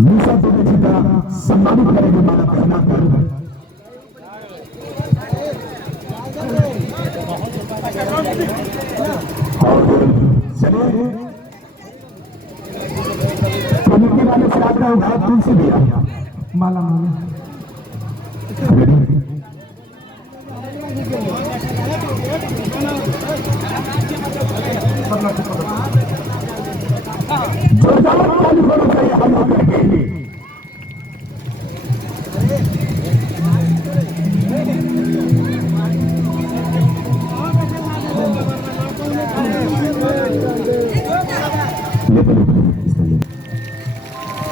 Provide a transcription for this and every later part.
मूसा दुबे जी का सम्मानित करेंगे माला पहना कर। और चलिए कमिटी वाले से आग्रह होगा तुमसे भी माला माला जोरदार ताली होनी चाहिए हम लोग के लिए।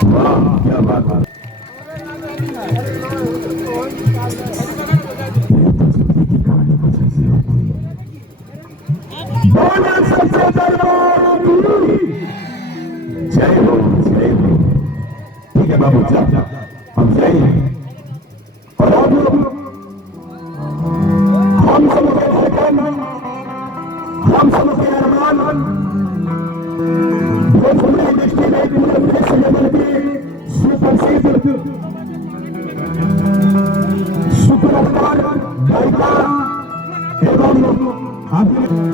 वाह क्या बात है। कहानी कुछ ऐसी होती है। सबसे जय हो जय हो। ठीक है बाबू जा हम जाइए। और अब हम सब के धड़कन हम सब के अरमान भोजपुरी इंडस्ट्री में पूरे देश लेवल की सुप्रसिद्ध सुपरस्टार गायिका एवं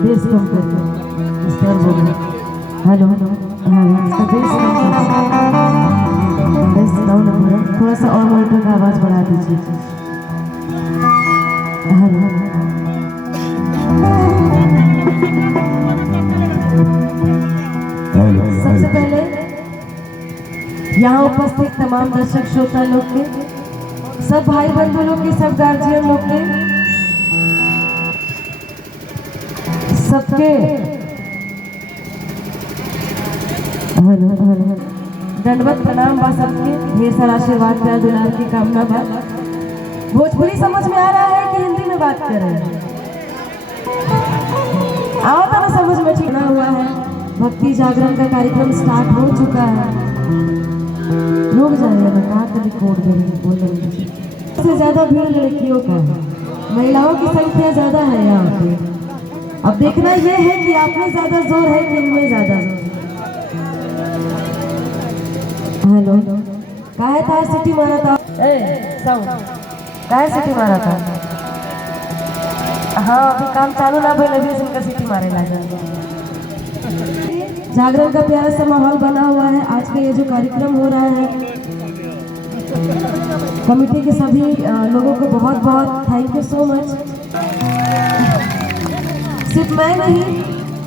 बेस कम करके स्टार बोलो हेलो इसका बेस डाउन हो रहा है, थोड़ा सा और मॉनिटर का आवाज बढ़ा दीजिए। हेलो सबसे पहले यहाँ उपस्थित तमाम दर्शक श्रोता लोग के, सब भाई बंधु लोग के, सब गार्जियन लोग के, सबके दंडवत प्रणाम बा। सबके ढेर सारा आशीर्वाद प्यार दुलार की कामना बा। भोजपुरी समझ में आ रहा है कि हिंदी में बात कर रहे हैं? आओ तो ना समझ में ठीक ना हुआ है। भक्ति जागरण का कार्यक्रम स्टार्ट हो चुका है। लोग जाएगा ना कहाँ तक रिकॉर्ड करेंगे बोलने सबसे ज्यादा भीड़ लड़कियों का है, महिलाओं की संख्या ज्यादा है यहाँ पे। अब देखना ये है कि आप में ज्यादा जोर है कि इनमें ज्यादा जोर। हेलो काहे था सिटी मारा था काहे सिटी मारा था? हाँ अभी काम चालू ना भाई अभी इनका सिटी मारे लगा। जागरण का प्यारा सा माहौल बना हुआ है। आज का ये जो कार्यक्रम हो रहा है, कमेटी के सभी लोगों को बहुत बहुत थैंक यू सो मच। सिर्फ मैं नहीं,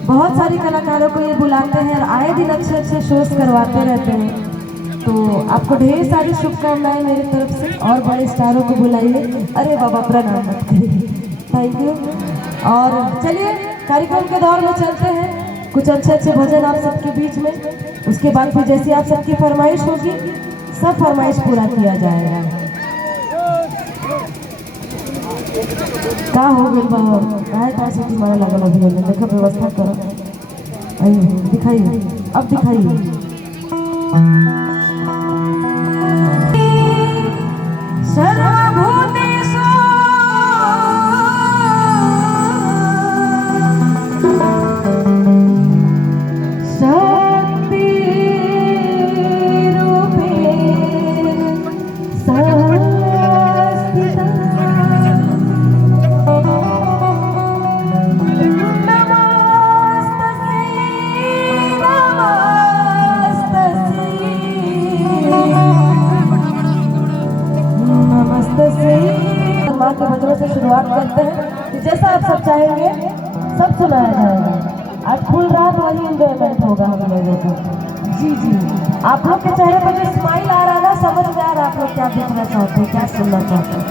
बहुत सारे कलाकारों को ये बुलाते हैं और आए दिन अच्छे अच्छे शोज करवाते रहते हैं। तो आपको ढेर सारी शुभकामनाएं मेरी तरफ से, और बड़े स्टारों को बुलाइए। अरे बाबा प्रणाम थैंक यू। और चलिए कार्यक्रम के दौर में चलते हैं, कुछ अच्छे भजन आप सबके बीच में। उसके बाद फिर जैसी आप सबकी फरमाइश होगी सब फरमाइश पूरा किया जाएगा। का हो गया बाहर सिटी मारा लगा अभी देखो व्यवस्था करो। आइए दिखाइए, अब दिखाइए। के भजनों से शुरुआत करते हैं कि जैसा आप सब चाहेंगे सब सुनाया जाएगा। आज फुल रात वाली एंजॉयमेंट होगा हम लोगों को। जी जी आप लोग के चेहरे पर जो स्माइल आ रहा है ना, समझ में आ रहा है आप लोग क्या देखना चाहते हैं, क्या सुनना चाहते हैं,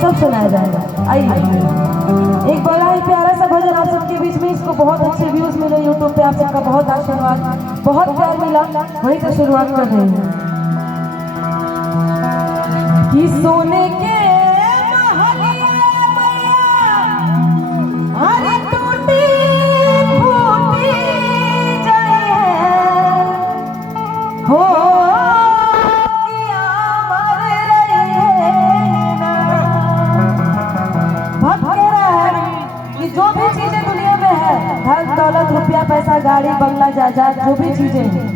सब सुनाया जाएगा। आइए एक बड़ा ही प्यारा सा भजन आप सबके बीच में। इसको बहुत अच्छे व्यूज मिले यूट्यूब पे, आप सबका बहुत आशीर्वाद बहुत प्यार मिला, वहीं से शुरुआत कर रही है। कि सोने के रुपया पैसा गाड़ी बंगला जायदाद जो भी चीजें हैं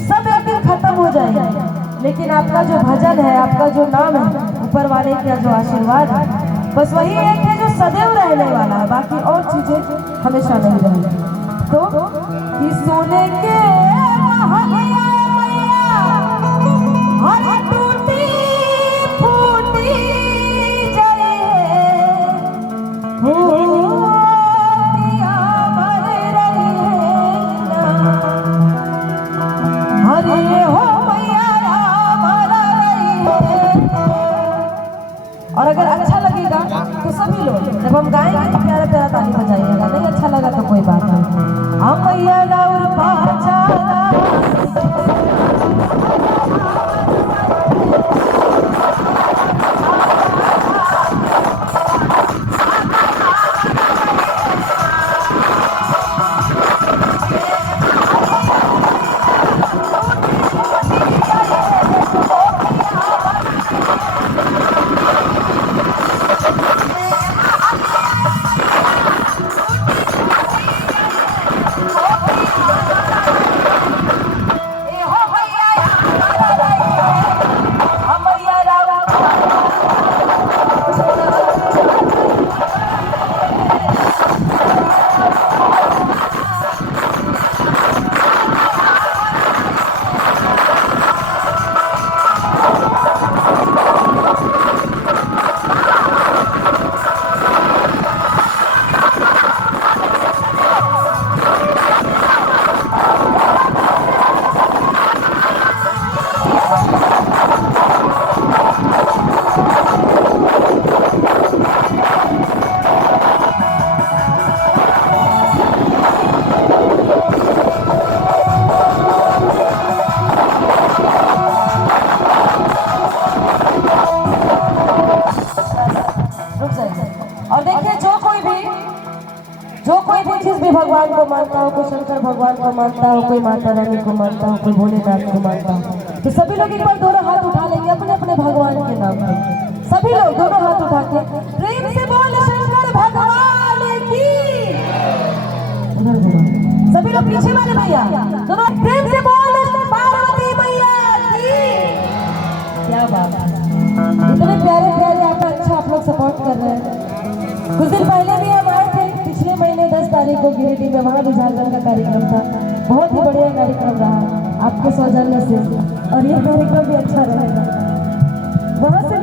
सब एक दिन खत्म हो जाएंगे, लेकिन आपका जो भजन है, आपका जो नाम है, ऊपर वाले का जो आशीर्वाद है, बस वही एक है जो सदैव रहने वाला है, बाकी और चीजें हमेशा नहीं रहेंगी। तो कि सोने के महलिया हर टूटी फूटी जले हो दिया मर रही है हरे हो मैया मर रही है। और अगर अच्छा लगेगा तो सभी लोग जब हम गाएंगे तो प्यारा प्यारा ताली बजाइएगा, नहीं अच्छा लगा तो कोई बात नहीं। हम मैया और पाचा चीज भी भगवान को मानता हो, कोई शंकर भगवान को मानता हो, कोई माता रानी को मानता हो, कोई भोलेनाथ को मानता हो, तो सभी लोग एक बार दोनों हाथ उठा लेंगे अपने अपने भगवान के नाम पे। सभी लोग दोनों हाथ उठा के प्रेम से बोले शंकर भगवान की। सभी लोग पीछे वाले भैया दोनों प्रेम से बोले पार्वती मैया की। क्या बात है, इतने प्यारे प्यारे आपका अच्छा आप लोग सपोर्ट कर रहे हैं। कुछ दिन पहले भी हम आए थे, पिछले महीने 10 तारीख को गिरिडीह में, वहाँ भी जागरण का कार्यक्रम था। बहुत ही बढ़िया कार्यक्रम रहा आपके सौजन्य से, और ये कार्यक्रम भी अच्छा रहेगा। वहाँ से